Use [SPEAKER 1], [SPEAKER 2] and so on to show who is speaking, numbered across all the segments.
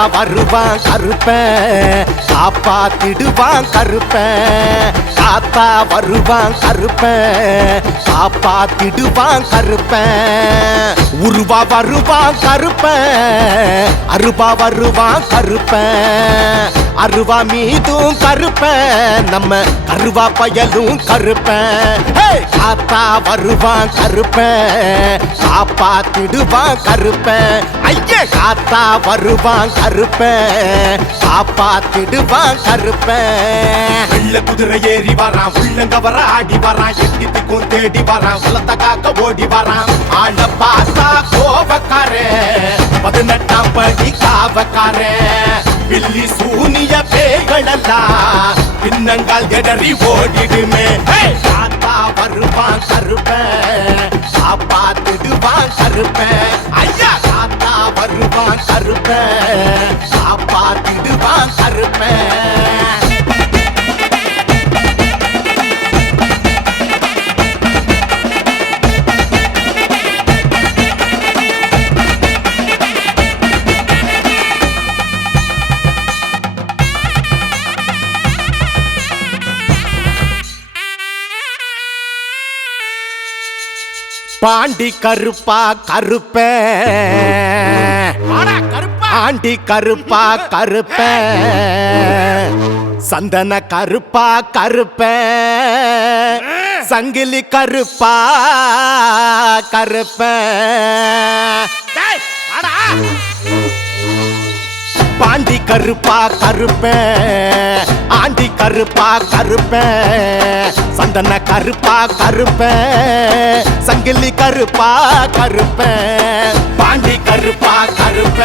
[SPEAKER 1] காத்தா வருவான் கருப்பன் காப்பாத்திடுவான் கருப்பன் காத்தா வருவான் கருப்பன் காப்பாத்திடுவான் கருப்பன் உருவா வருவான் கருப்பன் அருபா வருவான் கருப்பேன் அருவா மீதும் கருப்ப. நம்ம கருவா பயலும் கருப்ப. காத்தா வருவான் கருப்ப. காப்பாத்திடுவான் கருப்ப. ஐய! காத்தா வருவான் கருப்ப. காப்பாத்திடுவான் கருப்ப. வெள்ள குதிரை ஏறி வரான். உள்ளங்க வர ஆடி வரான். எட்டி திக்கும் தேடி வரான். உலத்த காக்க ஓடி வரான். ஆண்ட பார்த்தா கோபக்காரே பதினெட்டாம் படி காவக்காரே பில்லி சூனிய பேய்களெல்லாம் பின்னங்கால் எடறி ஓடிடுமே. தாத்தா வருவான் வருவான் பாப்பா திடுவான் கருப்பன் ஐயா தாத்தா வருவான் கருப்ப. பாப்பா திடுவான் கருப்பேன் பாண்டி கருப்பா கருப்ப. ஆண்டி கருப்பா கருப்ப. சந்தன கருப்பா கருப்ப. சங்கிலி கருப்பா கருப்ப. பாண்டி கருப்பா கருப்ப ஆண்டி கருப்பா கருப்ப சந்தன கருப்பா கருப்ப சங்கிலி கருப்பா கருப்ப பாண்டி கருப்பா கருப்ப.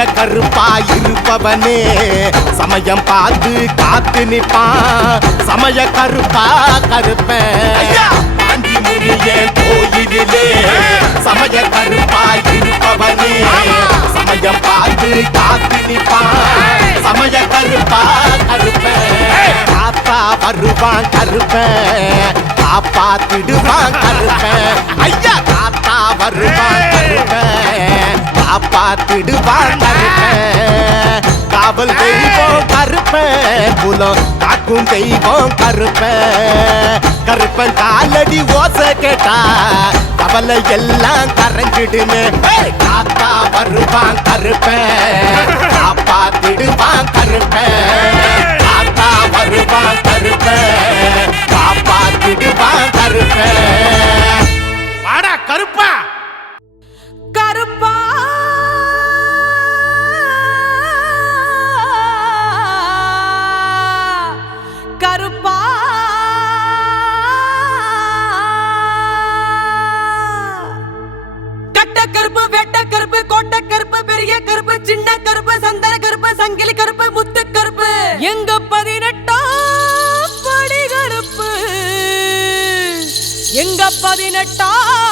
[SPEAKER 1] சமய கருப்பா இருப்பவனே. சமயம் பார்த்து காத்து நிப்பான். சமய கருப்பா கருப்பன் கோயிலிலே. சமய கருப்பா இருப்பவனே. சமயம் பார்த்து காத்து நிப்பான். சமய கருப்பா கருப்பன் காத்தா வருவான் கருப்பன் காப்பாத்திடுவான் கருப்பன் ஐயா! காத்தா வருவான் கருப்பன் பார்த்துடுவான் காவல் தெய்வம் கருப்ப புலம் காக்கும் தெய்வம் கருப்ப. கருப்பன் காலடி ஓச கேட்டா கவலை எல்லாம் கரைஞ்சிடுமே. காக்கா வருவான் கருப்ப. காப்பாத்திடுவான் கருப்ப. காக்கா வருவான் கருப்ப. காப்பாத்திடுவான் கருப்பன்
[SPEAKER 2] சங்கிலி கருப்பு முத்து கருப்பு. எங்க பதினெட்டாம் படி கருப்பு? எங்க பதினெட்டாம்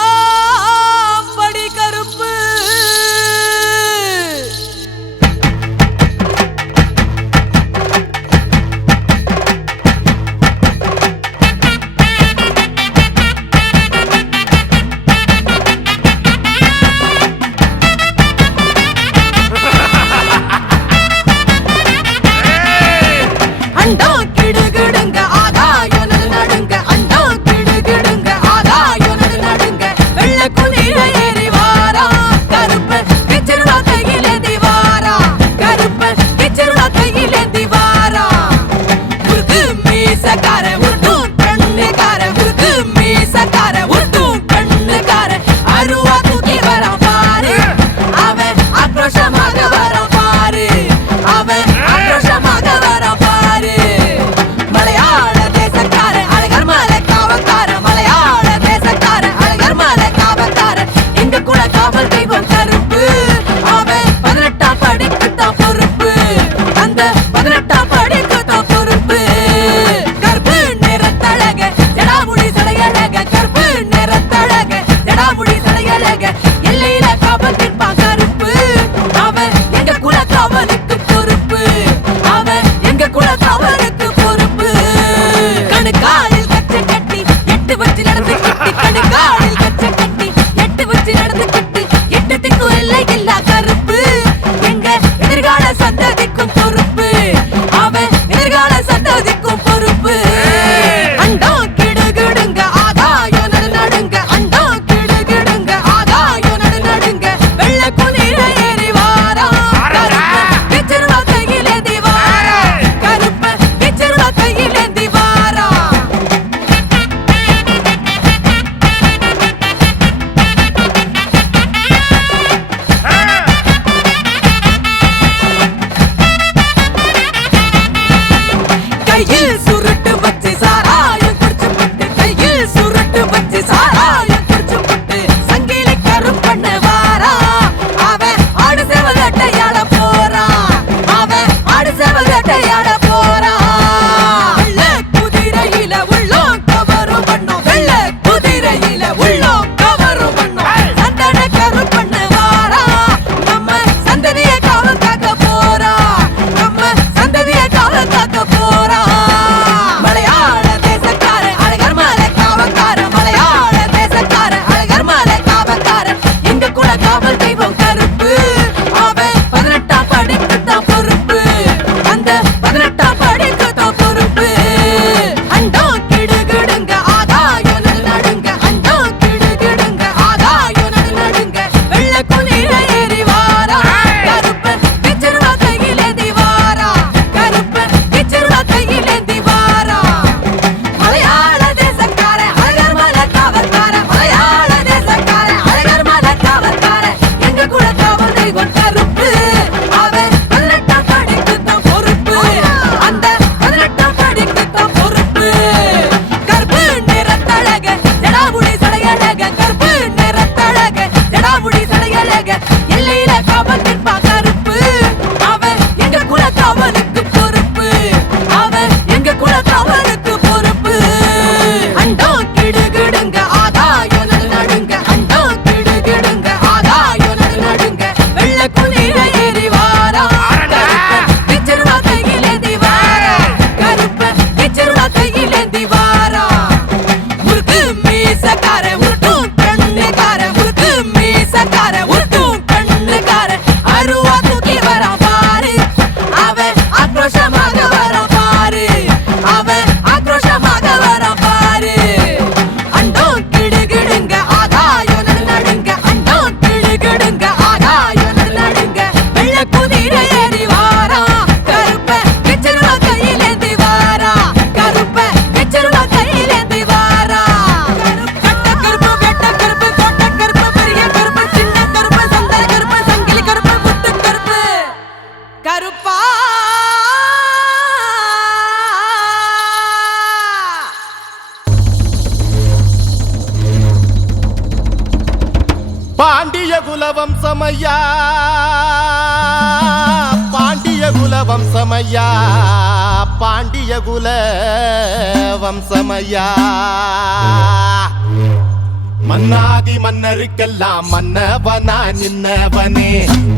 [SPEAKER 1] மன்னாதி மன்னருக்கெல்லாம் மன்னவனா நின்னவனே.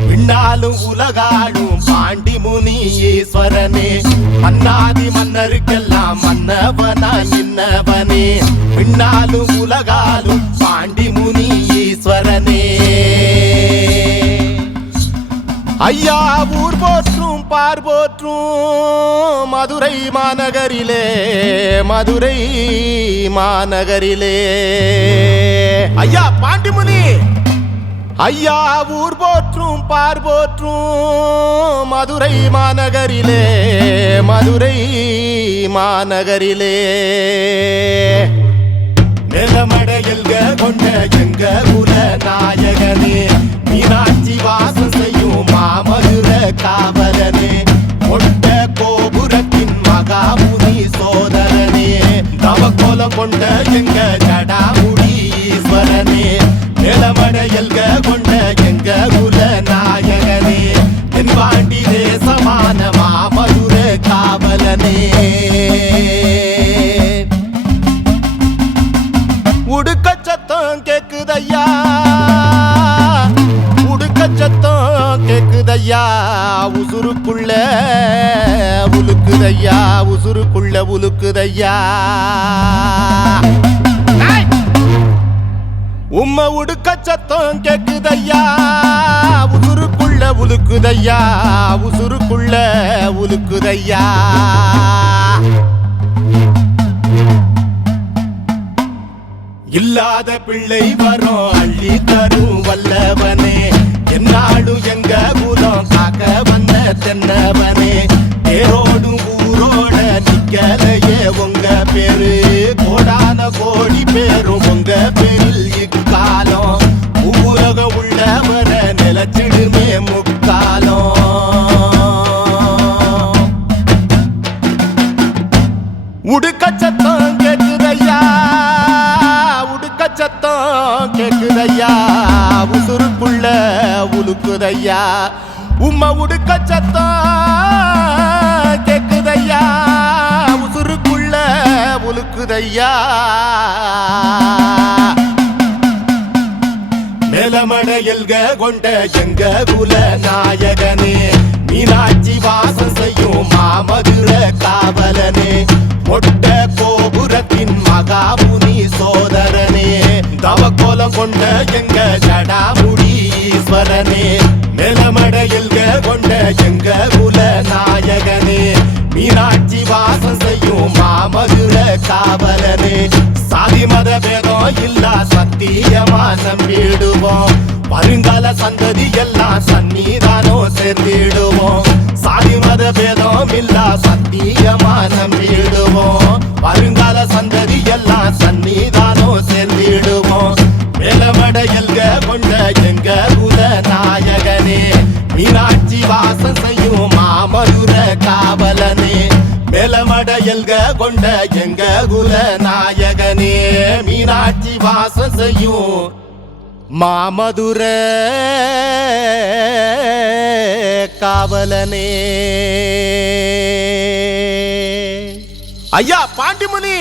[SPEAKER 1] பின்னாலும் உலகாடும் பாண்டி முனி ஈஸ்வரனே மன்னாதி மன்னருக்கெல்லாம் மன்னவனா நின்னவனே. பின்னாலும் உலகாலும் பாண்டி முனி ஈஸ்வரனே ஐயா ஊர் போற்று பார் போற்றும் மதுரை மாநகரிலே மதுரை மாநகரிலே. ஐயா பாண்டிமுனி! ஐயா ஊர் போற்றும் பார் போற்றும் மதுரை மாநகரிலே மதுரை மாநகரிலே. நிலமடையில் கொண்ட எங்க குல நாயகனே கொண்ட எங்க ஜடாமுடி ஈஸ்வரனே நிலமடையல்க கொண்ட எங்க குல நாயகனே தென்பாண்டி தேசமான மாமதுர காவலனே. உடுக்க சத்தம் கேக்குதையா உடுக்க சத்தம் கேக்குதையா உசுருக்குள்ள உலுக்குதையா உசுருக்குள்ள உலுக்குதையா சத்தம் கேக்குதையா? உசுருக்குள்ள உலுக்குதையா உசுருக்குள்ள உலுக்குதையா இல்லாத பிள்ளை வரும் அள்ளி தரும் வல்லவனே. என்னாலும் எங்க குலம் காக்க வந்த தென்னவனே. தேரோடும் ஊரோட நிக்கலையே உங்க பேரு. கோடான கோடி பேரும் உங்க பேரில் இக்காலம். நிலச்சிடுமே முக்காலம். உடுக்கச்சத்தம் கேக்குதையா உடுக்கச்சத்தம் கேக்குதையா உசுருக்குள்ள உழுக்குதையா உம்ம உடுக்கச்சத்தம் கேக்குதையா உசுருக்குள்ள உழுக்குதையா நிலமடையல்க கொண்ட எங்க குல நாயகனே மீனாட்சி வாசம் செய்யும் மாமதுர காவலனே மொட்ட கோபுரத்தின் மகாமுனி சோதரனே. தவ கோலம் கொண்ட எங்க ஜடாமுடீஸ்வரனே நிலமடையில் கொண்ட எங்க குல நாயகனே மீனாட்சி வாசம் செய்யும் மாமதுர காவலனே சாதி மத பேதம் இல்ல சத்தியமா நம்பிடுவோம். வருங்கால சந்ததி எல்லாம் சன்னிதானம் சேர்ந்திடுவோம் சாதி மத பேதம் இல்ல சத்தியமா நம்பிடுவோம். வருங்கால சந்ததி எல்லாம் சன்னிதானம் சேர்ந்திடுவோம் மேலமடையல்க கொண்ட எங்க குல நாயகனே மீனாட்சி வாசம் செய்யும் மாமதுர காவலனே மேலமடையல்க கொண்ட எங்க குல நாயகனே மீனாட்சி வாசம் செய்யும் மாமதுர காவலனே. ஐயா பாண்டிமுனி!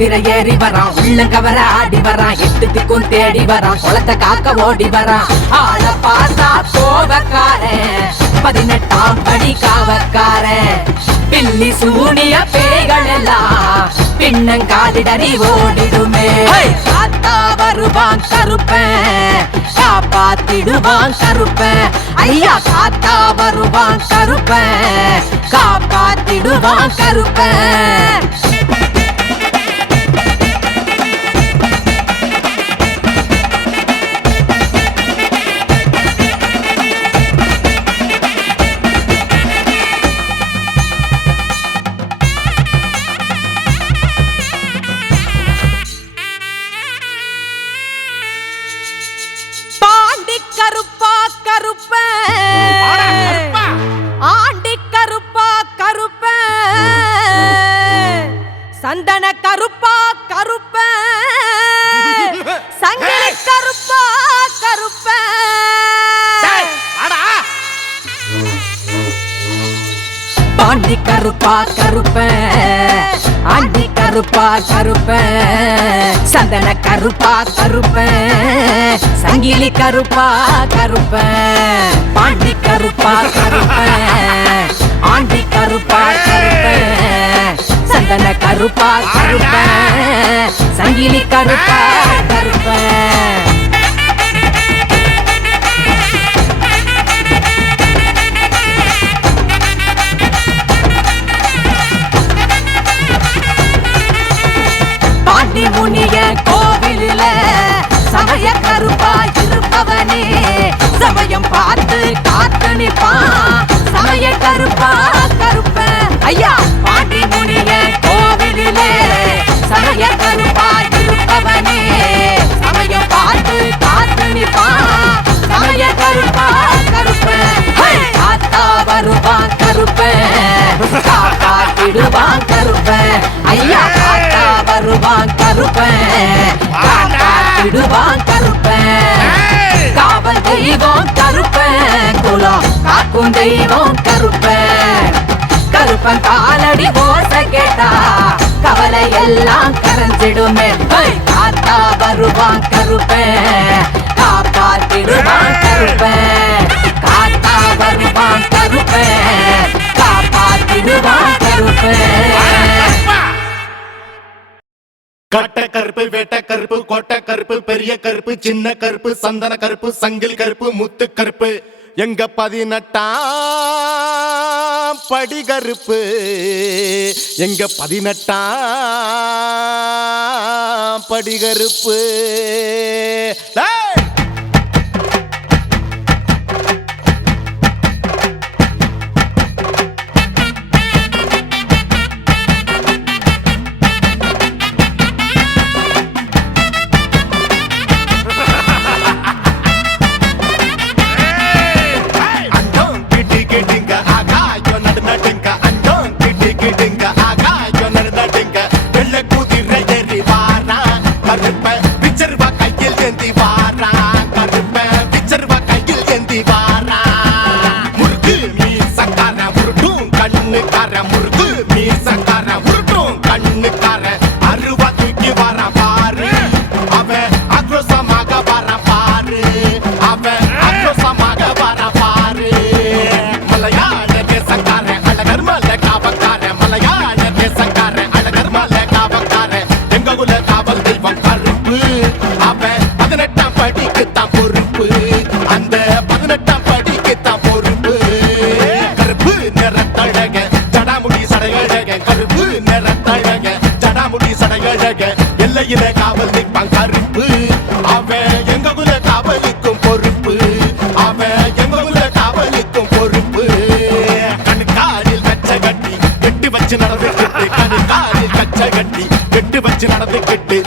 [SPEAKER 2] குதிரை ஏறி வரான். உள்ள கவர ஆடி வரான். எட்டு திக்கும் தேடி வரான். குளத்தை காக்க ஓடி வரான். ஆள பார்த்தா கோவக்காரன். பதினெட்டாம் படி காவக்காரன். பில்லி சூனிய பேய்கள் எல்லாம் பின்னங்காலிடறி ஓடிடுமே. காத்தா வருவான் கருப்பேன். காப்பாத்திடுவான் கருப்பேன். ஐயா காத்தா வருவான் கருப்பேன். காப்பாத்திடுவான் கருப்பேன். கருப்பா கருப்ப சந்தன கருப்பா கருப்ப சங்கிலி கருப்பா கருப்ப பாண்டி கருப்பா கருப்ப ஆண்டி கருப்பா கருப்ப சந்தன கருப்பா கருப்ப சங்கிலி கருப்பா கருப்ப. ஆதி முனிய கோவிலில சமய கருப்பா இருப்பவனே சமயம் பார்த்து காத்து நிப்பான் சமய கருப்பா கருப்ப ஐயா ஆதி முனிய கோவிலில சமய கருப்பா இருப்பவனே சமயம் பார்த்து காத்து நிப்பான் சமய கருப்பா கருப்ப காத்தா வருவான் கருப்ப காத்தா விடுவான் கருப்ப ஐயா தருவான் கருப்பன் விடுவான் கருப்பன் காவல் தெய்வம் கருப்பன் குலம் காக்கும் தெய்வம் கருப்பன் கருப்பன் காலடி ஓசை கேட்டா கவலை எல்லாம் கரைஞ்சிடுமே. காத்தா வருவான் கருப்பன் காப்பாத்திடுவான் கருப்பன் காத்தா வருவான் கருப்பன் காப்பாத்திடுவான் கருப்பன்
[SPEAKER 1] கட்ட கருப்பு வேட்டை கருப்பு கோட்டை கருப்பு பெரிய கருப்பு சின்ன கருப்பு சந்தன கருப்பு சங்கில் கருப்பு முத்து கருப்பு. எங்க பதினெட்டாம் படி கருப்பு? எங்க பதினெட்டாம் படி கருப்பு? அழகழக எல்லையில காவல் நிற்பான் கருப்பு. அவன் எங்க குல காவலுக்கும் பொறுப்பு. அவன் எங்க குல காவலுக்கும் பொறுப்பு. கண்காலில் கச்ச கட்டி கெட்டு வச்சு நடந்துக்கிட்டு கண்காலில் கச்சை கட்டி கெட்டு வச்சு நடந்துக்கிட்டு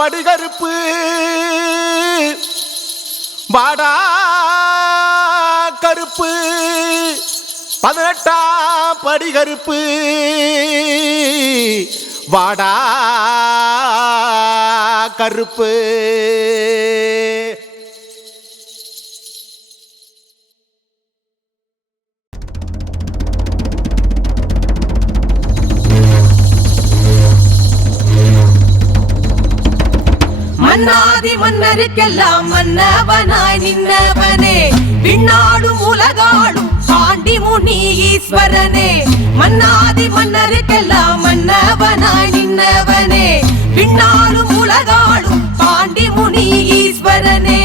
[SPEAKER 1] படிகருப்பு. வாடா கருப்பு. பதினெட்டாம் படிகருப்பு. வாடா கருப்பு.
[SPEAKER 2] மன்னாதி மன்னருக்கெல்லாம் மன்னவனாய் நின்னவனே. விண்ணாடும் உலகாடும் பாண்டி முனி ஈஸ்வரனே. மன்னாதி மன்னருக்கெல்லாம் மன்னவனாய் நின்னவனே. விண்ணாடும் உலகாடும் பாண்டி முனி ஈஸ்வரனே.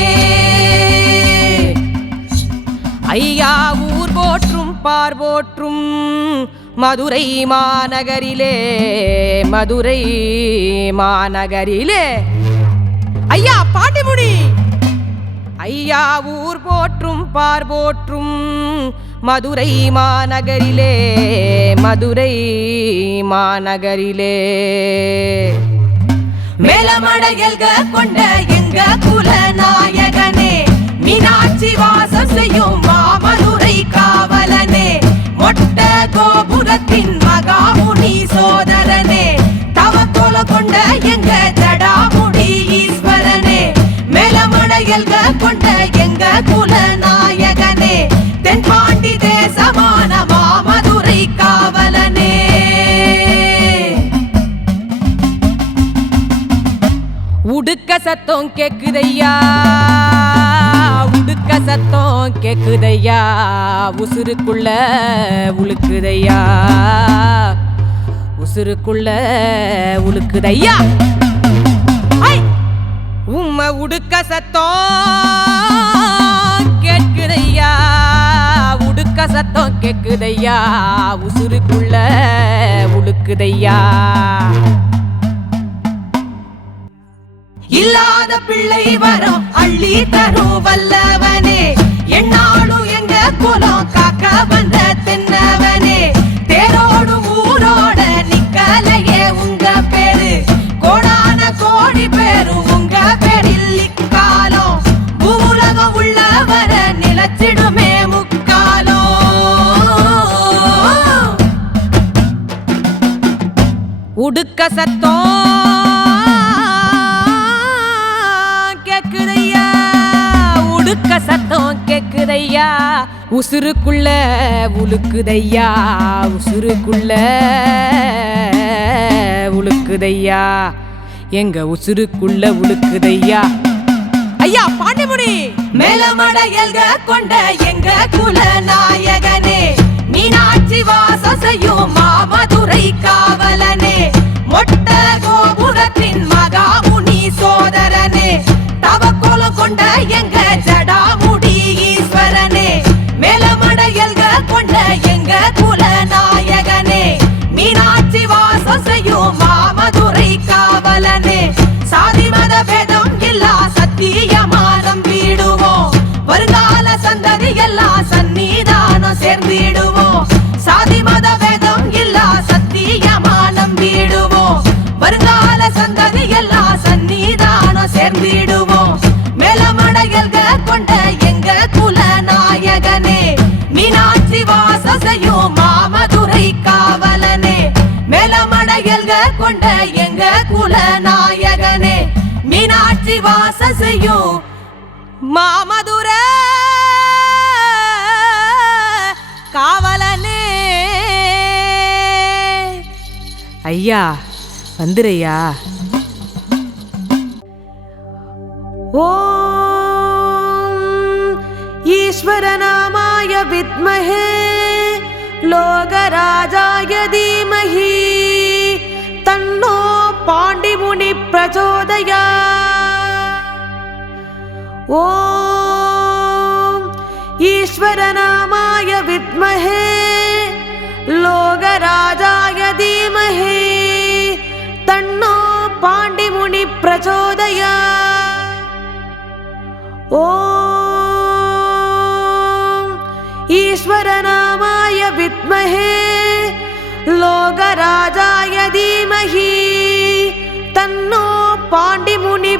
[SPEAKER 2] ஐயா ஊர் போற்றும் பார் போற்றும் மதுரை மாநகரிலே மதுரை மாநகரிலே. ஐயா பாண்டிமுடி ஐயா ஊர் போற்றும் பார் போற்றும். மதுரை மாநகரிலே மதுரை மாநகரிலே. மேலமடையல்க கொண்ட எங்க குல நாயகனே மீனாட்சி வாசம் செய்யும் மாமதுரை காவலனே மொட்ட கோபுரத்தின் மகாமுனி சோதரனே தவக்கோல கொண்ட எங்க ஜடாமுடி செல்க கொண்ட எங்க குல நாயகனே தென்பாண்டி தேசமான மாமதுரை காவலனே. உடுக்க சத்தம் கேக்குதையா? உடுக்க சத்தம் கேக்குதையா? உசுருக்குள்ள உழுக்குதையா? உசுருக்குள்ள உழுக்குதையா? உம்மை உம்ம உடுக்க சத்தம் கேட்குதையா? உடுக்க சத்தம் கேட்குதையா? உசுருக்குள்ள உழுக்குதையா? இல்லாத பிள்ளை வரும் அள்ளி தரும் வல்லவனே என்னாலும் எங்க குலம் காக்க வந்த தின்னவனே. தேரோடும் ஊரோட நிக்கலையே உங்க பேரு. கோடான கோடி பேர் உடுக்க சத்தம் கேக்குதையா? உடுக்க சத்தம் கேக்குதையா உசுருக்குள்ள உழுக்குதையா? உசுருக்குள்ள உழுக்குதையா? எங்க உசுருக்குள்ள உழுக்குதையா? ஐயா பாண்டிமுடி மேலமடையல்க கொண்ட எங்க குல நாயகனே மீனாட்சி வாசம் செய்யும் மாமதுரை காவலனே மொட்ட கோபுரத்தின் மகாமுனி சோதரனே தவக்கோலம் கொண்ட எங்க ஜடாமுடி ஈஸ்வரனே மேலமடையல்க கொண்ட எங்க குல மீனாட்சி வாசம் செய்யும் மாமதுரை காவலனே சாதி மத பேதம் இல்லா சத்தியமானம் வீடுவோம் வருங்கால சந்ததி எல்லாம் சன்னிதானம் சேர்ந்திடுவோம் சாதி மத பேதம் கொண்ட எங்க குல நாயகனே மீனாட்சி வாச செய்யும் மாமதுர காவலனே. ஐயா வந்துரையா ஓம் ஈஸ்வரநாமாய வித்மஹே லோகராஜாய தீமஹி. தன்னோ பாண்டிமுனி பிரச்சோதயா ஓம் ஈஸ்வரநாமாய வித்மஹே லோகராஜாய தீமஹி தன்னோ பாண்டிமுனி பிரச்சோதயா ஓம் ஈஸ்வரநாமாய வித்மஹே லோகராஜாய தீமஹி